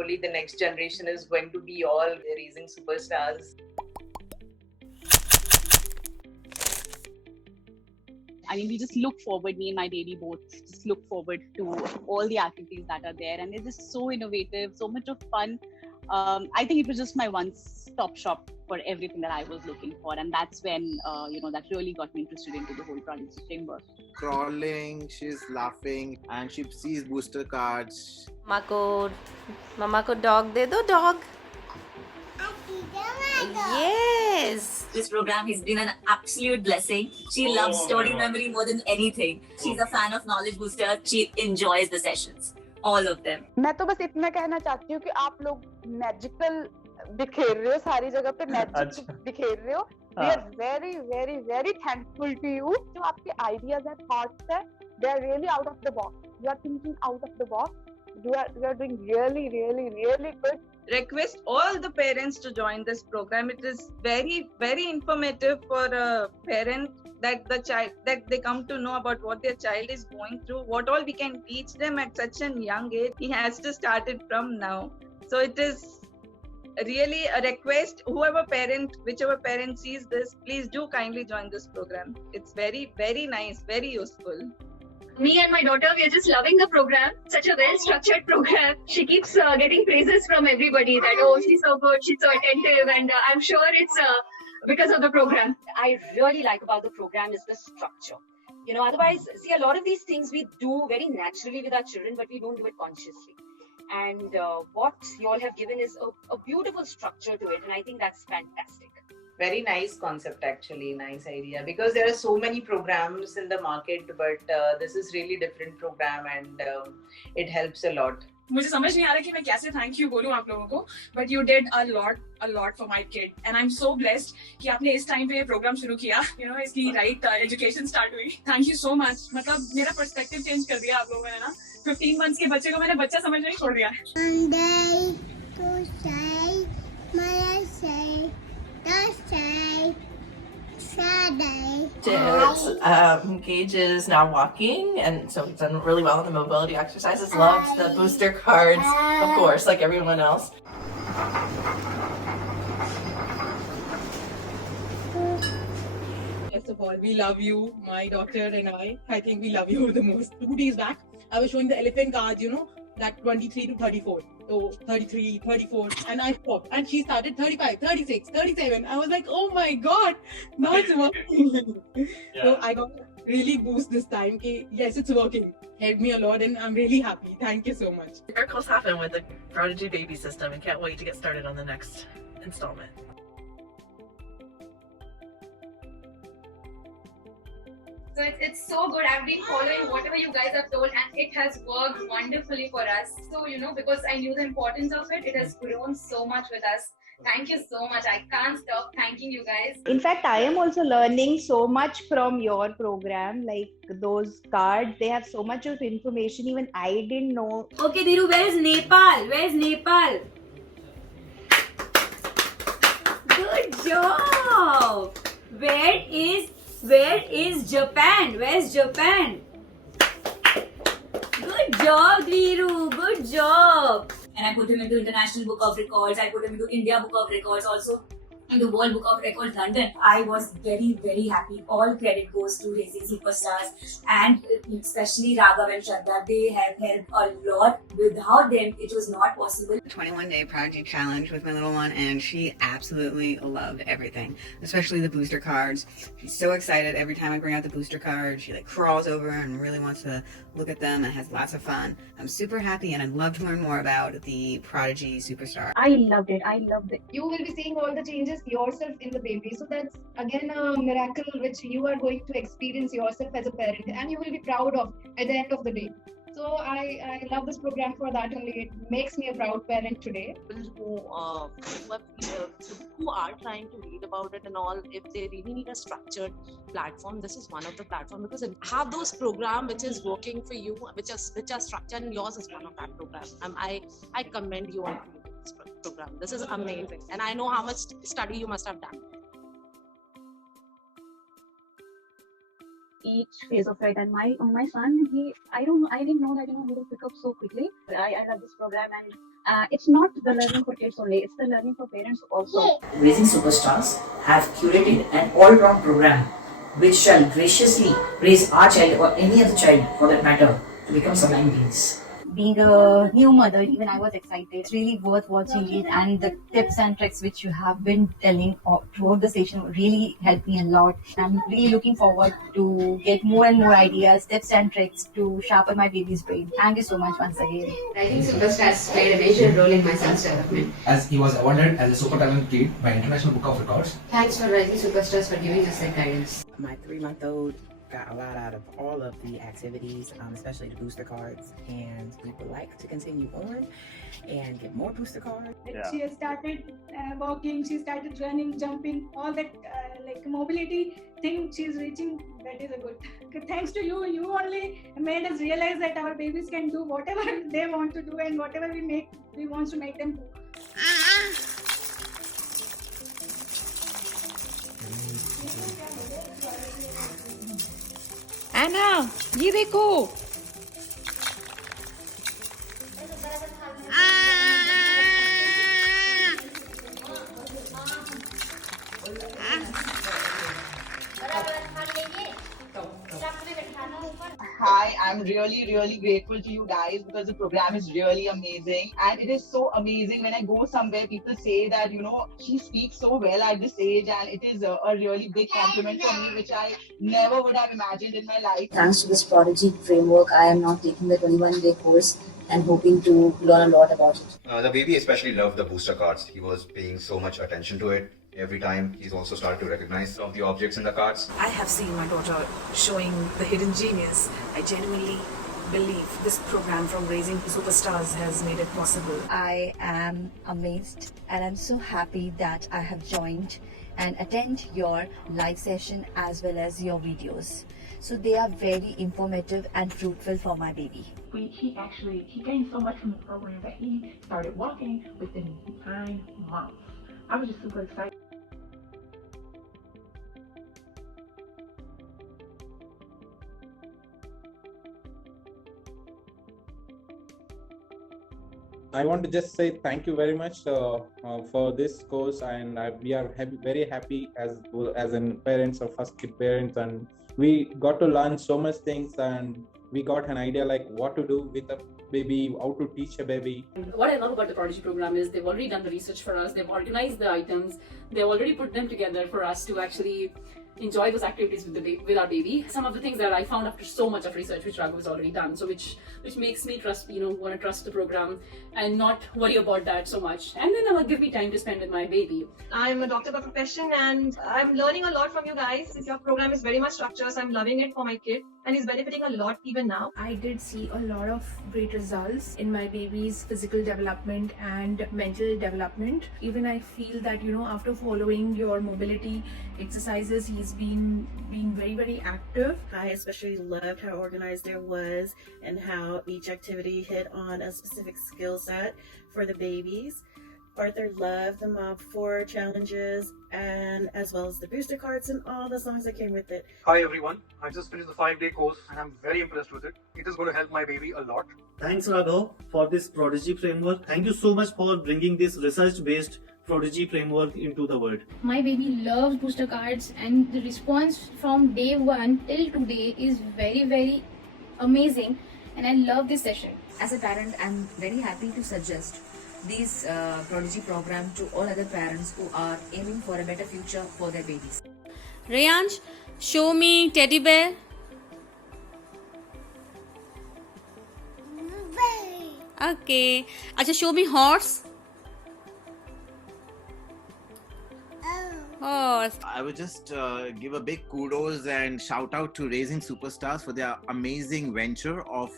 hopefully the next generation is going to be all raising superstars. I mean, we just look forward, me and my baby both just look forward to all the activities that are there. And it's just so innovative, so much of fun. I think it was just my one-stop shop for everything that I was looking for. And that's when, that really got me interested into the whole Prodigy framework. Crawling, she's laughing, and she sees booster cards. Mama ko dog de do, dog. Yes. This program has been an absolute blessing. She loves story memory more than anything. She's a fan of Knowledge Booster. She enjoys the sessions. All of them. मैं तो बस इतना कहना चाहती हूँ कि आप लोग मैजिकल बिखेर रहे हो सारी जगह पे मैजिक बिखेर रहे हो. We are very, very, very thankful to you. जो आपके ideas and thoughts है, they are really out of the box. You are thinking out of the box. You are doing really, really, really good. Request all the parents to join this program. It is very, very informative for a parent that they come to know about what their child is going through, what all we can teach them at such a young age. He has to start it from now. So it is really a request, whichever parent sees this, please do kindly join this program. It's very, very nice, very useful. Me and my daughter, we are just loving the program. Such a well-structured program. She keeps getting praises from everybody that, oh, she's so good, she's so attentive, and I'm sure it's because of the program. I really like about the program is the structure. Otherwise, see, a lot of these things we do very naturally with our children, but we don't do it consciously. And what you all have given is a beautiful structure to it, and I think that's fantastic. Very nice concept, actually. Nice idea, because there are so many programs in the market, but this is really different program, and it helps a lot. मुझे समझ नहीं आ रहा कि मैं कैसे thank you बोलूं आप लोगों को, but you did a lot for my kid, and I'm so blessed कि आपने इस टाइम पे ये प्रोग्राम शुरू किया, इसकी राइट एजुकेशन स्टार्ट हुई. Thank you so much. मतलब मेरा पर्सपेक्टिव चेंज कर दिया आप लोगों ने ना. 15 मंथ्स के बच्चे को मैंने बच्चा समझना ही छोड़ दिया. Gage is now walking, and so he's done really well in the mobility exercises. Loves the booster cards, of course, like everyone else. First of all, we love you, my daughter and I. I think we love you the most. 2 days back, I was showing the elephant cards, that 23 to 34. So 33, 34, and I stopped. And she started 35, 36, 37. I was like, oh my God, now it's working. So I got really boost this time. Okay, yes, it's working. Helped me a lot, and I'm really happy. Thank you so much. Miracles happen with the Prodigy Baby System, and can't wait to get started on the next installment. So it's so good. I've been following whatever you guys have told, and it has worked wonderfully for us. So, because I knew the importance of it, it has grown so much with us. Thank you so much. I can't stop thanking you guys. In fact, I am also learning so much from your program. Like those cards, they have so much of information even I didn't know. Okay, Dhiru, where's Nepal? Where's Nepal? Good job. Where is Japan? Where's Japan? Good job, Dhiru. Good job. And I put him into International Book of Records. I put him into India Book of Records also. In the World Book of Records, London. I was very, very happy. All credit goes to Raising Superstars, and especially Raghav and Shraddha. They have helped a lot. Without them, it was not possible. 21-day Prodigy Challenge with my little one, and she absolutely loved everything, especially the booster cards. She's so excited every time I bring out the booster card. She crawls over and really wants to look at them and has lots of fun. I'm super happy, and I'd love to learn more about the Prodigy Superstar. I loved it. You will be seeing all the changes yourself in the baby. So that's again a miracle which you are going to experience yourself as a parent, and you will be proud of at the end of the day. So I love this program for that only. It makes me a proud parent today. Who are trying to read about it and all, if they really need a structured platform, this is one of the platforms, because have those programs which is working for you, which are structured, and yours is one of that program. I commend you on creating this program. This is amazing, and I know how much study you must have done. each phase of it. And my son, I didn't know that he will pick up so quickly. I love this program, and it's not the learning for kids only; it's the learning for parents also. Raising Superstars have curated an all-round program which shall graciously raise our child or any other child for that matter to become sublime beings. Being a new mother, even I was excited. It's really worth watching it, and the tips and tricks which you have been telling throughout the session really helped me a lot. I'm really looking forward to get more and more ideas, tips and tricks to sharpen my baby's brain. Thank you so much once again. Rising Superstars played a major role in my son's development, as he was awarded as a super talent kid by International Book of Records. Thanks for Rising Superstars for giving us that guidance. My 3-month-old got a lot out of all of the activities, especially the booster cards, and we would like to continue on and get more booster cards. She has started walking, she started running, jumping, all that like mobility thing she's reaching. That is a good. Thanks to you, you only made us realize that our babies can do whatever they want to do, and whatever we want to make them do. Anna, ये देखो. Hi, I'm really grateful to you guys because the program is really amazing, and it is so amazing when I go somewhere, people say that, she speaks so well at this age, and it is a really big compliment for me, which I never would have imagined in my life. Thanks to this Prodigy framework, I am now taking the 21-day course and hoping to learn a lot about it. The baby especially loved the booster cards. He was paying so much attention to it. Every time he's also started to recognize some of the objects in the cards. I have seen my daughter showing the hidden genius. I genuinely believe this program from Raising Superstars has made it possible. I am amazed and I'm so happy that I have joined and attend your live session as well as your videos. So they are very informative and fruitful for my baby. He gained so much from the program that he started walking within 9 months. I was just super excited. I want to just say thank you very much for this course, and we are very happy as in parents or first kid parents, and we got to learn so much things, and we got an idea like what to do with a baby, how to teach a baby. What I love about the Prodigy program is they've already done the research for us, they've organized the items, they've already put them together for us to actually enjoy those activities with our baby. Some of the things that I found after so much of research which Raghav has already done, so which makes me trust, want to trust the program and not worry about that so much, and then it'll give me time to spend with my baby. I'm a doctor by profession, and I'm learning a lot from you guys. Your program is very much structured, so I'm loving it for my kid, and he's benefiting a lot even now. I did see a lot of great results in my baby's physical development and mental development. Even I feel that, after following your mobility exercises, he's been very, very active. I especially loved how organized it was and how each activity hit on a specific skill set for the babies. Arthur loved the Mob 4 challenges, and as well as the booster cards and all the songs that came with it. Hi everyone, I just finished the 5-day course and I'm very impressed with it. It is going to help my baby a lot. Thanks Raghav for this Prodigy framework. Thank you so much for bringing this research-based Prodigy framework into the world. My baby loves booster cards, and the response from day 1 till today is very, very amazing, and I love this session. As a parent, I'm very happy to suggest this Prodigy program to all other parents who are aiming for a better future for their babies. Rayansh, show me teddy bear. Okay. Acha, show me horse. Horse. I would just give a big kudos and shout out to Raising Superstars for their amazing venture of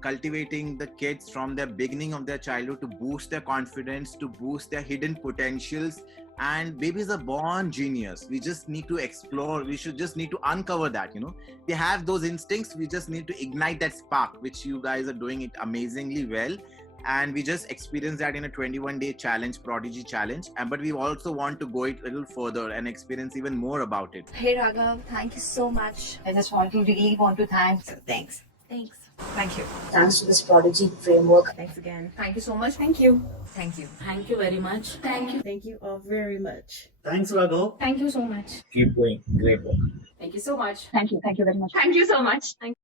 cultivating the kids from the beginning of their childhood to boost their confidence, to boost their hidden potentials. And babies are born genius. We just need to explore. We should just need to uncover that, They have those instincts. We just need to ignite that spark, which you guys are doing it amazingly well. and we just experienced that in a 21-day challenge, Prodigy Challenge. And but we also want to go it a little further and experience even more about it. Hey Raghav, thank you so much. I just really want to thank. So thanks. Thanks. Thank you. Thanks to this Prodigy framework. Thanks again. Thank you so much. Thank you. Thank you. Thank you very much. Thank you. Thank you all very much. Thanks, Raghav. Thank you so much. Keep going. Great work. Thank you so much. Thank you. Thank you very much. Thank you so much. Thank you.